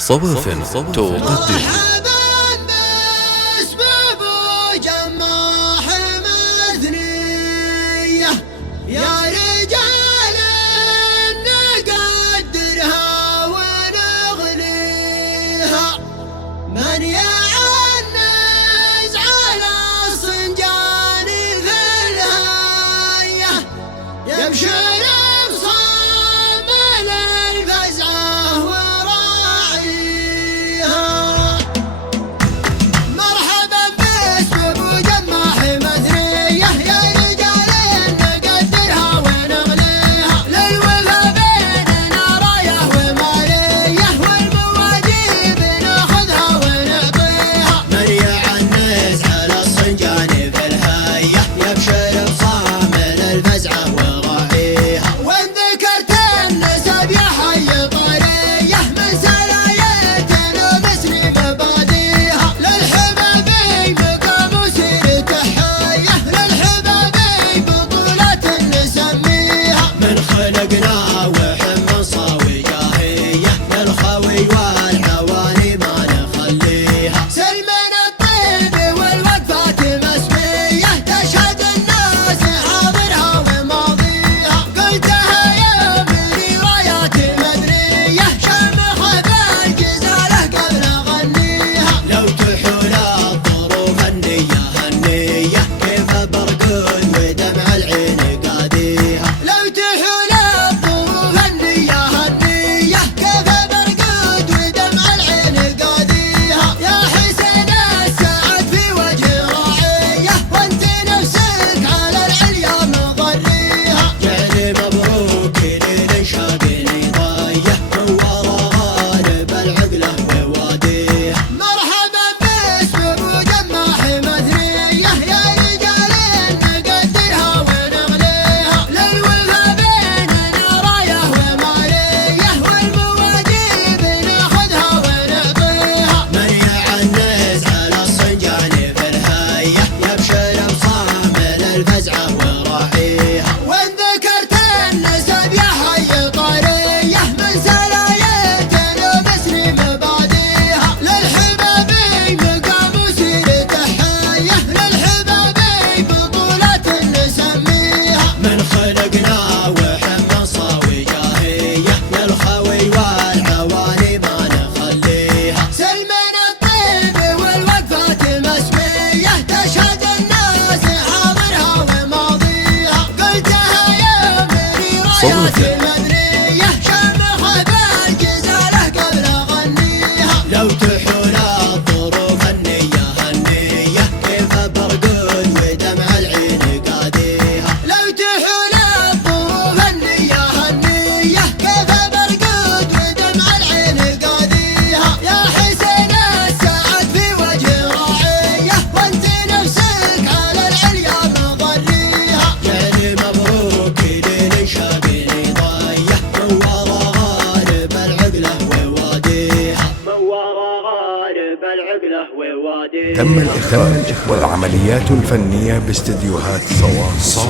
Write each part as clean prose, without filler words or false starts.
صوافن تقدم يا رجال نقدرها ونغليها من يعنز على الصنجان في الهاية يمشي بصامل الفزعة وراعيها مرحبا باسم ابو جماح مثنية يا رجال نقدرها ونغليها للوفا بيننا رايه ومالية والمواجيب ناخذها ونعطيها من يعنز على الصنجان في الهاية يبشر بصامل الفزعة وراعيها وان ذكرت النسب يا حي طرية من سلايتنا باسم مباديها للحبابي مقام وسير تحية للحبابي بطولة نسميها من خلقنا وحمن صاوي جاهية للخوي والعواني ما نخليها سلمنا الطيب والوقفات مسمية تشهد الناس حاضرها وماضيها قلتها يا مني رايات مدرية شامخة بالجزالة قبل اغنيها لو تحول الظروف النية كيف برقد ودمع العين قاديها لو تحول الظروف النية كيف برقد ودمع العين قاديها يا حسين السعد في وجه راعية وانت نفسك على العليا مضريها يعني مبروك للانشاق نضايه من ورا غالب العقله وواديها مرحبا باسم ابو جماح مثنية يا رجال نقدرها ونغليها للوفا بيننا رايه ومالية والمواجيب ناخذها ونعطيها من يعنز على الصنجان في الهاية يبشر بصامل الفزعة وراعيها وان ذكرت النسب يا حي طرية من سلايتنا باسم مباديها للحبابي مقام وسير تحية للحبابي بطولة نسميها من خلقنا وحمن صاوي جاهية للخوي والعواني ما نخليها سلمنا الطيب والوقفات مسمية تشهد الناس حاضرها وماضيها قلتها يا مني رايات مدرية شامخة بالجزالة قبل اغنيها لو تحول الظروف النية كيف برقد ودمع العين قاديها لو تحول الظروف النية كيف برقد ودمع العين قاديها يا حسين السعد في وجه راعية وانت نفسك على العليا مضريها يعني مبروك للانشاق نضايه من ورا غالب العقله وواديها تم الإخراج والعمليات الفنية باستديوهات صوافن.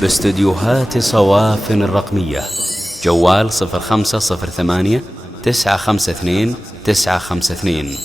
باستديوهات صوافن الرقمية. جوال 0508 952 952.